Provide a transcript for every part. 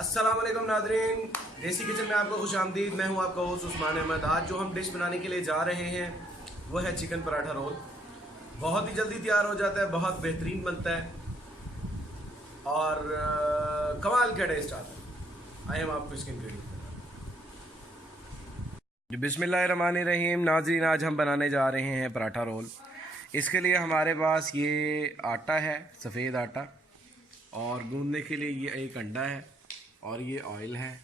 अस्सलाम वालेकुम नादरीन, देसी किचन में आपको खुशामदीद। मैं हूं आपका होस्ट उस्मान अहमद। आज जो हम डिश बनाने के लिए जा रहे हैं वो है चिकन पराठा रोल। बहुत ही जल्दी तैयार हो जाता है, बहुत बेहतरीन बनता है और कमाल का टेस्ट आता है। आइए हम आपको इसके इंग्रेडिएंट बताएं। बिस्मिल्लाहिर्रहमानिर्रहीम। नाज़रीन, आज हम बनाने जा रहे हैं पराठा रोल। इसके लिए हमारे पास ये आटा है, सफ़ेद आटा, और गूंदने के लिए ये एक अंडा है और ये ऑयल है,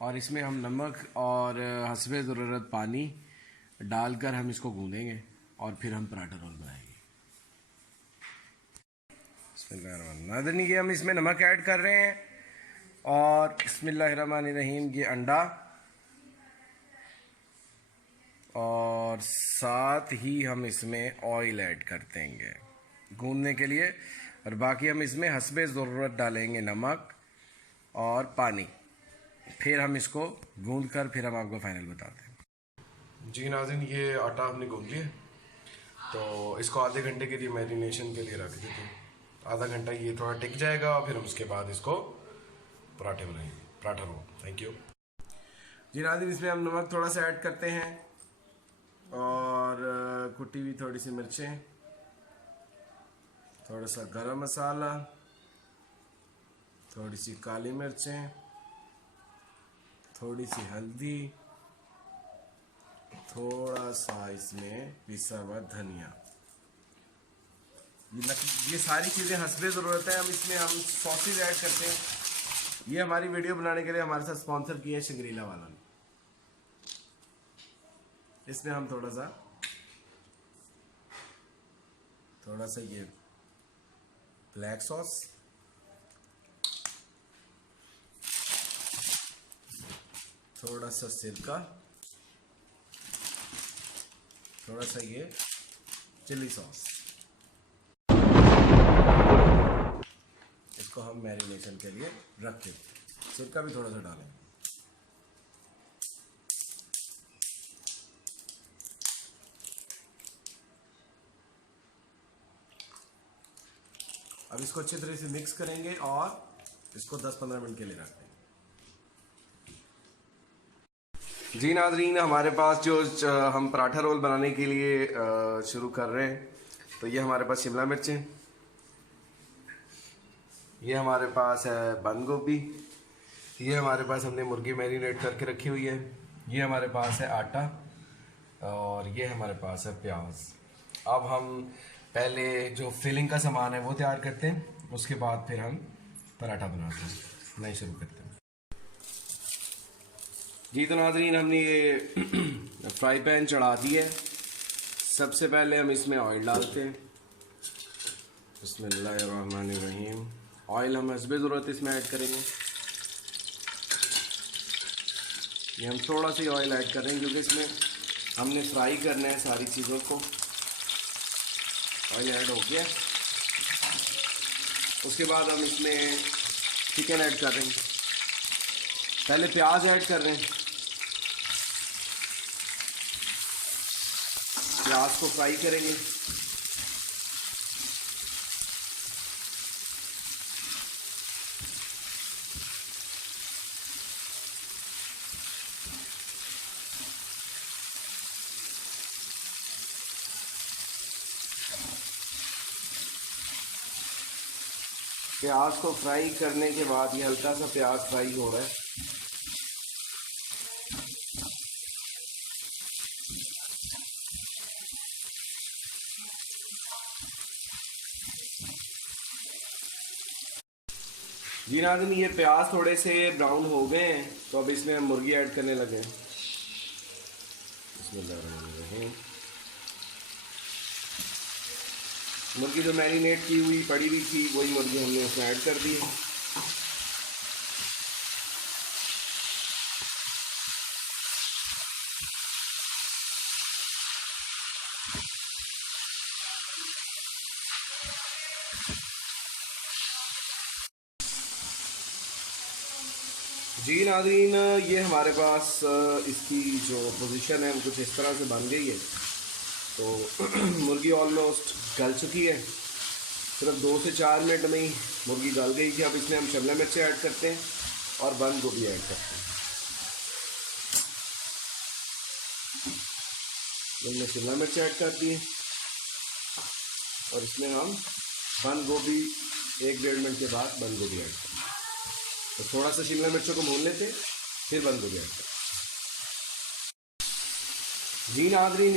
और इसमें हम नमक और हस्बे ज़रूरत पानी डालकर हम इसको गूंदेंगे और फिर हम पराठा रोल बनाएंगे। बिस्मिल्लाहिर्रहमानिर्रहीम। ये हम इसमें नमक ऐड कर रहे हैं और बिस्मिल्लाहिर्रहमानिर्रहीम ये अंडा, और साथ ही हम इसमें ऑयल ऐड कर देंगे गूंदने के लिए, और बाकी हम इसमें हस्बे ज़रूरत डालेंगे नमक और पानी। फिर हम इसको गूंद कर फिर हम आपको फाइनल बताते हैं। जी नाज़रीन, ये आटा हमने गूंद लिया, तो इसको आधे घंटे के लिए मैरिनेशन के लिए रख देते हैं। आधा घंटा ये थोड़ा टिक जाएगा और फिर हम उसके बाद इसको पराठे बनाएंगे, पराठा रोल। Thank you. जी नाज़रीन, इसमें हम नमक थोड़ा सा ऐड करते हैं और कुटी हुई थोड़ी सी मिर्चें, थोड़ा सा गरम मसाला, थोड़ी सी काली मिर्चें, थोड़ी सी हल्दी, थोड़ा सा इसमें पिसा हुआ धनिया। ये सारी चीज़ें हस्बे ज़रूरत है। हम सॉसेज ऐड करते हैं। ये हमारी वीडियो बनाने के लिए हमारे साथ स्पॉन्सर किया है शंग्रीला वालों ने। इसमें हम थोड़ा सा ये ब्लैक सॉस, थोड़ा सा सिरका, थोड़ा सा ये चिली सॉस, इसको हम मैरिनेशन के लिए रख देते हैं। सिरका भी थोड़ा सा डालें। अब इसको अच्छी तरह से मिक्स करेंगे और इसको 10-15 मिनट के लिए रख देंगे। जी नाज़रीन, हमारे पास जो हम पराठा रोल बनाने के लिए शुरू कर रहे हैं, तो ये हमारे पास शिमला मिर्चें, ये हमारे पास है बंद गोभी, ये हमारे पास हमने मुर्गी मैरिनेट करके रखी हुई है, ये हमारे पास है आटा, और ये हमारे पास है प्याज। अब हम पहले जो फिलिंग का सामान है वो तैयार करते हैं, उसके बाद फिर हम पराठा बनाते हैं, नहीं शुरू करते हैं। जी तो नाज़रीन, हमने ये फ्राई पैन चढ़ा दी है। सबसे पहले हम इसमें ऑयल डालते हैं। बिस्मिल्लाहिर्रहमानिर्रहीम। ऑयल हम हस्बे ज़रूरत इसमें ऐड करेंगे। ये हम थोड़ा सा ऑयल ऐड कर रहे हैं क्योंकि इसमें हमने फ्राई करना है सारी चीज़ों को। ऑयल ऐड हो गया, उसके बाद हम इसमें चिकन ऐड कर रहे हैं। पहले प्याज ऐड कर रहे हैं, प्याज को फ्राई करेंगे। प्याज को फ्राई करने के बाद ये हल्का सा प्याज फ्राई हो रहा है, जी नाज़रीन, ये प्याज थोड़े से ब्राउन हो गए हैं, तो अब इसमें हम मुर्गी ऐड करने लगे हैं। बिस्मिल्लाहिर्रहमानिर्रहीम। मुर्गी जो मैरिनेट की हुई पड़ी हुई थी, वही मुर्गी हमने उसमें ऐड कर दी है। जी नाज़रीन, ये हमारे पास इसकी जो पोजीशन है वो कुछ इस तरह से बन गई है। तो मुर्गी ऑलमोस्ट गल चुकी है, सिर्फ 2 से 4 मिनट में ही मुर्गी गल गई थी। अब इसमें हम शिमला मिर्च ऐड करते हैं और बंद गोभी ऐड करते हैं। हमने शिमला मिर्च ऐड कर दी और इसमें हम बंद गोभी 1-1.5 मिनट के बाद बंद गोभी ऐड करते हैं। तो थोड़ा सा शिमला मिर्चों को भून लेते फिर बंद गोभी ऐड करते। जी नाज़रीन,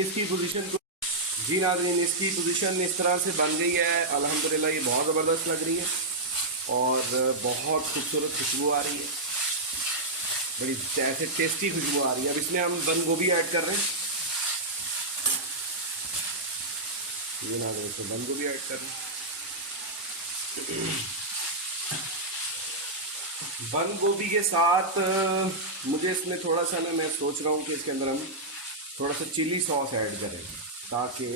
इसकी पोजीशन इस तरह से बन गई है। अल्हम्दुलिल्लाह ये बहुत ज़बरदस्त लग रही है और बहुत खूबसूरत खुशबू आ रही है, बड़ी ऐसे टेस्टी खुशबू आ रही है। अब इसमें हम बंद गोभी ऐड कर रहे हैं। ये ना इसमें बंद गोभी ऐड कर रहे हैं। बंद गोभी के साथ मुझे इसमें थोड़ा सा ना, मैं सोच रहा हूँ कि इसके अंदर हम थोड़ा सा चिली सॉस ऐड करें, ताकि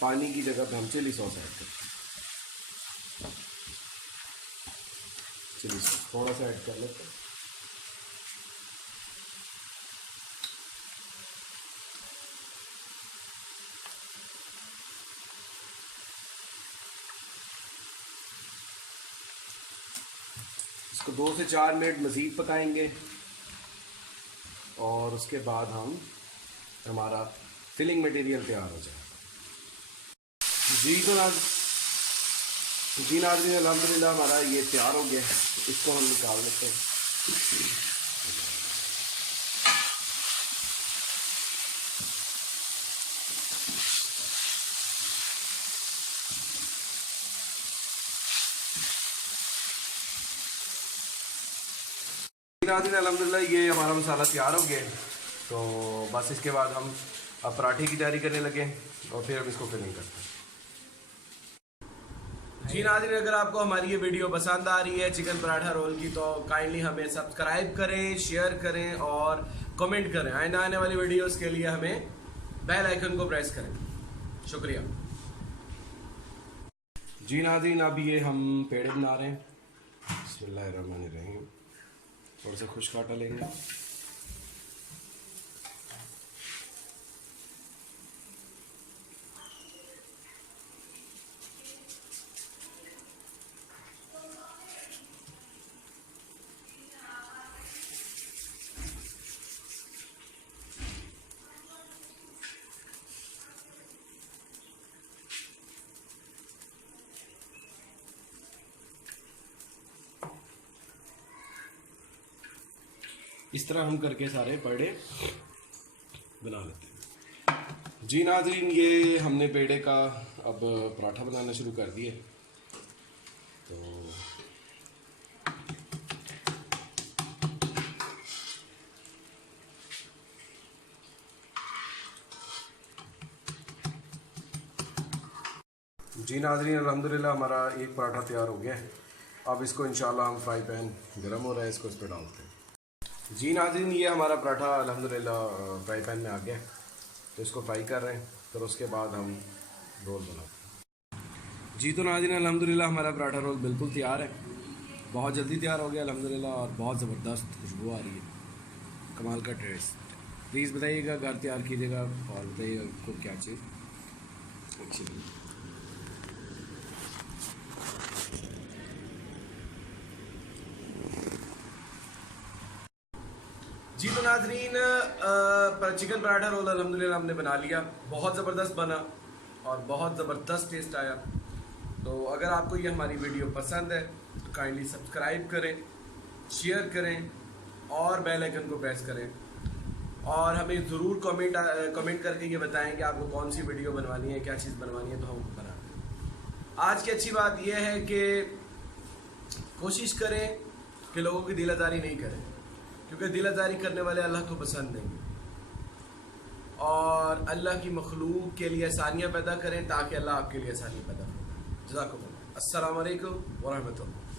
पानी की जगह पे हम चिली सॉस ऐड करें। चिली सॉस थोड़ा सा ऐड कर लेते हैं। इसको 2 से 4 मिनट मज़ीद पकाएंगे और उसके बाद हमारा फिलिंग मटेरियल तैयार हो जाए। जी नाज़रीन, अल्हम्दुलिल्लाह हमारा ये तैयार हो गया। इसको हम निकाल लेते हैं। नाज़रीन, अल्हम्दुलिल्लाह ये हमारा मसाला तैयार हो गया। तो बस इसके बाद हम अब पराठे की तैयारी करने लगे और फिर हम इसको फिलिंग करते हैं। जी नाज़रीन, अगर आपको हमारी ये वीडियो पसंद आ रही है चिकन पराठा रोल की, तो काइंडली हमें सब्सक्राइब करें, शेयर करें और कमेंट करें। आइंदा आने वाली वीडियोस के लिए हमें बेल आइकन को प्रेस करें। शुक्रिया। जी नाज़रीन, अब ये हम पेड़े बना रहे हैं। बिस्मिल्लाहिर्रहमानिर्रहीम। थोड़ा सा खुश्क आटा लेंगे। इस तरह हम करके सारे पेड़े बना लेते हैं। जी नाज़रीन, ये हमने पेड़े का अब पराठा बनाना शुरू कर दिए। तो जी नाज़रीन, अल्हम्दुलिल्लाह हमारा एक पराठा तैयार हो गया है। अब इसको इंशाल्लाह हम फ्राई पैन गर्म हो रहा है, इसको इस पर डालते हैं। जी नाज़रीन, ये हमारा पराठा अल्हम्दुलिल्लाह फ्राई पैन में आ गया है। तो इसको फ्राई कर रहे हैं, फिर उसके बाद हम रोल बनाते हैं। जी तो नाज़रीन, अल्हम्दुलिल्लाह हमारा पराठा रोल बिल्कुल तैयार है। बहुत जल्दी तैयार हो गया अल्हम्दुलिल्लाह और बहुत ज़बरदस्त खुशबू आ रही है, कमाल का टेस्ट। प्लीज़ बताइएगा, घर तैयार कीजिएगा और बताइएगा आपको क्या चीज़ अच्छी लगी। जी तो नाज़रीन, चिकन पराठा रोल अल्हम्दुलिल्लाह हमने बना लिया। बहुत ज़बरदस्त बना और बहुत ज़बरदस्त टेस्ट आया। तो अगर आपको ये हमारी वीडियो पसंद है तो काइंडली सब्सक्राइब करें, शेयर करें और बेल आइकन को प्रेस करें और हमें ज़रूर कमेंट करके ये बताएं कि आपको कौन सी वीडियो बनवानी है, क्या चीज़ बनवानी है, तो हम बना दें। आज की अच्छी बात यह है कि कोशिश करें कि लोगों की दिल आज़ारी नहीं करें, क्योंकि दिल आज़ारी करने वाले अल्लाह को पसंद नहीं। और अल्लाह की मखलूक के लिए आसानियाँ पैदा करें ताकि अल्लाह आपके लिए आसानी पैदा करें। जज़ाकुमुल्लाह। अस्सलामु अलैकुम व रहमतुल्लाह।